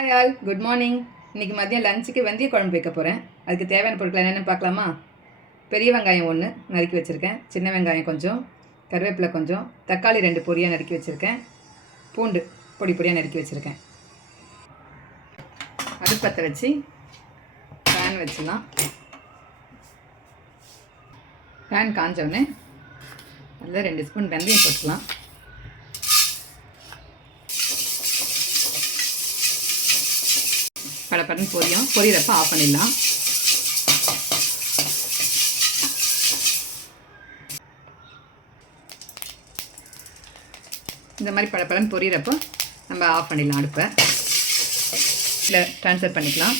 Hi all good morning இன்றைக்கி மதியம் லஞ்சுக்கு வெந்தய குழம்பு வைக்க போகிறேன் அதுக்கு தேவையான பொருட்கள் என்னென்னு பார்க்கலாமா? பெரிய வெங்காயம் ஒன்று நறுக்கி வச்சுருக்கேன். சின்ன வெங்காயம் கொஞ்சம் கருவேப்பிலை கொஞ்சம் தக்காளி ரெண்டு பொடியாக நறுக்கி வச்சுருக்கேன். பூண்டு பொடி பொடியாக நறுக்கி வச்சுருக்கேன். அடுப்பத்தை வச்சு பேன் வச்சுலாம் பேன் காஞ்சவுடனே அதில் ரெண்டு ஸ்பூன் வெந்தயம் போட்டுக்கலாம். படப்படன்னு பொரியும். பொரியறப்ப ஆஃப் பண்ணிடலாம். இந்த மாதிரி படப்படன்னு பொரியறப்போ நம்ம ஆஃப் பண்ணிடலாம் அடுப்பை. இல்லை ட்ரான்ஸ்ஃபர் பண்ணிக்கலாம்.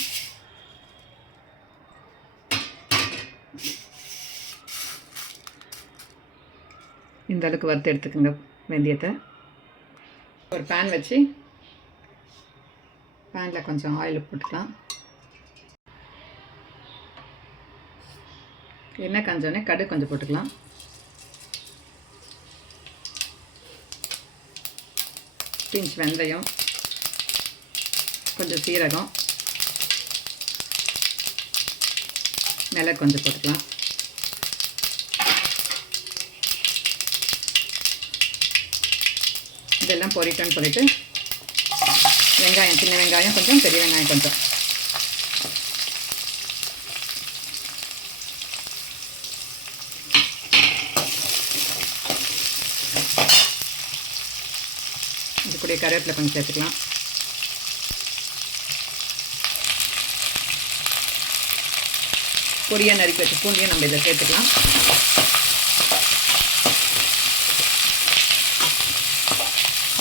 இந்த அளவுக்கு வறுத்து எடுத்துக்கோங்க வெந்தயத்தை. ஒரு பேன் வச்சு பேனில் கொஞ்சம் ஆயில் போட்டுக்கலாம். எண்ணெய் காஞ்சோடனே கடுகு கொஞ்சம் போட்டுக்கலாம். பிஞ்ச் வெந்தயம் கொஞ்சம் சீரகம் மிளகு கொஞ்சம் போட்டுக்கலாம். இதெல்லாம் பொரிட்டோன்னு சொல்லிட்டு வெங்காயம் சின்ன வெங்காயம் கொஞ்சம் பெரிய வெங்காயம் கொஞ்சம். இது கூட கருவேப்பிலை கொஞ்சம் சேர்த்துக்கலாம். பொடியாக நறுக்கி வச்சு பூண்டியும் நம்ம இதை சேர்த்துக்கலாம்.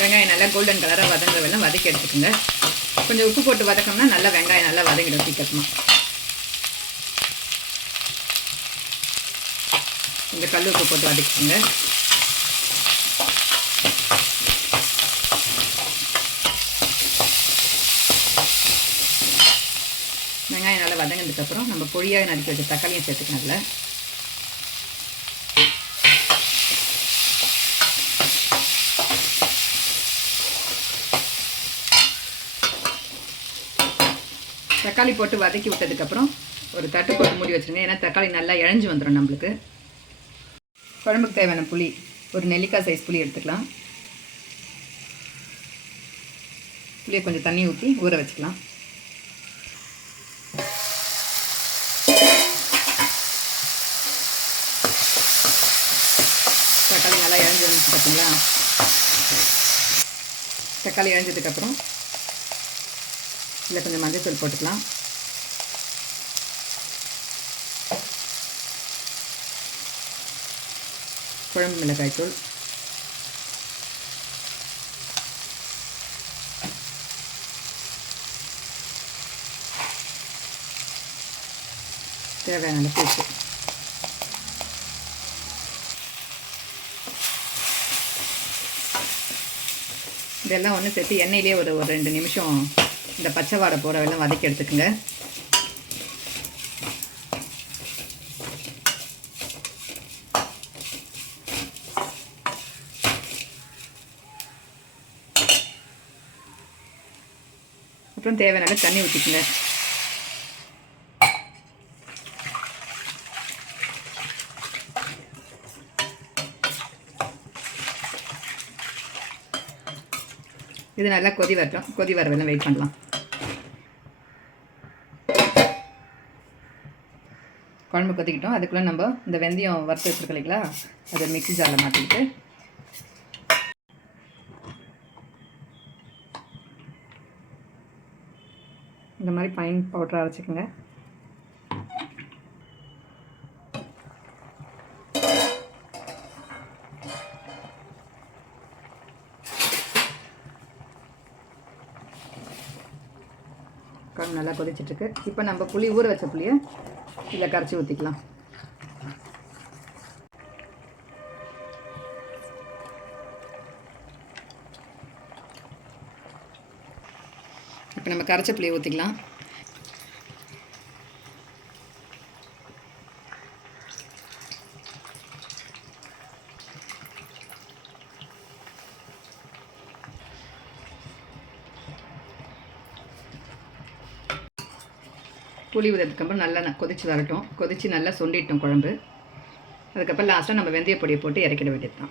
வெங்காயம் நல்லா கோல்டன் கலராக வதங்குற வெள்ளம் வதக்கி எடுத்துக்கோங்க. கொஞ்சம் உப்பு போட்டு வதக்கணும்னா நல்லா வெங்காயம் நல்லா வதங்கிடும் சீக்கிரமாக இந்த கல் உப்பு போட்டு வதக்கிக்கோங்க. வெங்காயம் நல்லா வதங்கினதுக்கப்புறம் நம்ம பொடியாக நறுக்கி வச்ச தக்காளியும் சேர்த்துக்கணும் அதில். தக்காளி போட்டு வதக்கி விட்டதுக்கப்புறம் ஒரு தட்டு போட்டு மூடி வச்சுருங்க. ஏன்னா தக்காளி நல்லா இழஞ்சி வந்துடும் நம்மளுக்கு. குழம்புக்கு தேவையான புளி ஒரு நெல்லிக்காய் சைஸ் புளி எடுத்துக்கலாம். புளியை கொஞ்சம் தண்ணி ஊற்றி ஊற வச்சுக்கலாம். தக்காளி நல்லா இழஞ்சி வந்துச்சு பார்த்தீங்களா தக்காளி இழஞ்சதுக்கப்புறம் இதில் கொஞ்சம் மஞ்சத்தூள் போட்டுக்கலாம். குழம்பு மிளகாய் தூள். தேவையான பூச்சு இதெல்லாம் ஒன்று சேர்த்து எண்ணெயிலே ஒரு ஒரு ரெண்டு நிமிஷம் இந்த பச்சை வாடை போடவெல்லாம் வதக்கி எடுத்துக்கோங்க. அப்புறம் தேவையான தண்ணி ஊற்றிக்கோங்க இது நல்லா கொதி வரட்டும். கொதி வர வெயிட் பண்ணலாம். குழம்பு கொத்திக்கிட்டோம் அதுக்குள்ளே நம்ம இந்த வெந்தயம் வறுத்து வச்சுருக்கோம் இல்லைங்களா? அதை மிக்சி ஜாரில் மாற்றிக்கிட்டு இந்த மாதிரி பைன் பவுடராக அரைச்சிக்கோங்க. குழம்பு நல்லா கொதிச்சிட்ருக்கு. இப்போ நம்ம புளி ஊற வச்ச புளியை இதில் கரைச்சி ஊற்றிக்கலாம் இப்போ நம்ம கரைச்ச புளியை ஊற்றிக்கலாம் புளி ஊற்றுறதுக்கப்புறம் நல்லா ந- கொதிச்சு வரட்டும். கொதித்து நல்லா சுண்டிட்டோம் குழம்பு. அதுக்கப்புறம் லாஸ்ட்டாக நம்ம வெந்தய பொடியை போட்டு இறக்கிட வேண்டியது தான்.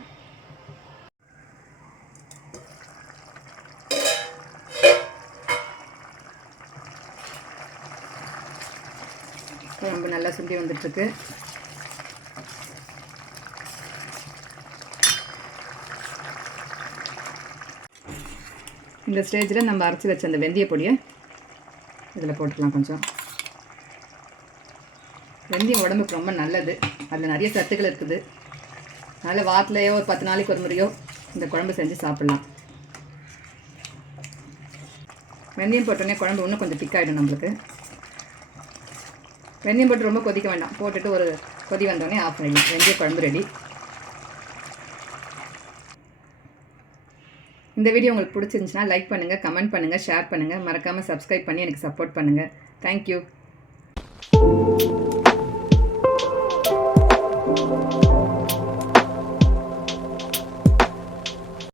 குழம்பு நல்லா சுண்டி வந்துட்டுருக்கு. இந்த ஸ்டேஜில் நம்ம அரைச்சி வச்ச அந்த வெந்தய பொடியை இதில் போட்டுக்கலாம் கொஞ்சம். வெந்தயம் உடம்புக்கு ரொம்ப நல்லது. அதில் நிறைய சத்துக்கள் இருக்குது. அதனால் வாரத்துலையோ ஒரு பத்து நாளைக்கு ஒரு முறையோ இந்த குழம்பு செஞ்சு சாப்பிட்லாம். வெந்தயம் போட்டோடனே குழம்பு இன்னும் கொஞ்சம் திக்காயிடும் நம்மளுக்கு. வெந்தயம் போட்டு ரொம்ப கொதிக்க வேண்டாம். போட்டுட்டு ஒரு கொதி வந்தோடனே ஆஃப் பண்ணிடலாம் வெந்தய குழம்பு ரெடி இந்த வீடியோ உங்களுக்கு பிடிச்சிருந்துச்சுன்னா லைக் பண்ணுங்கள் கமெண்ட் பண்ணுங்கள் ஷேர் பண்ணுங்கள் மறக்காமல் சப்ஸ்கிரைப் பண்ணி எனக்கு சப்போர்ட் பண்ணுங்கள் தேங்க்யூ Música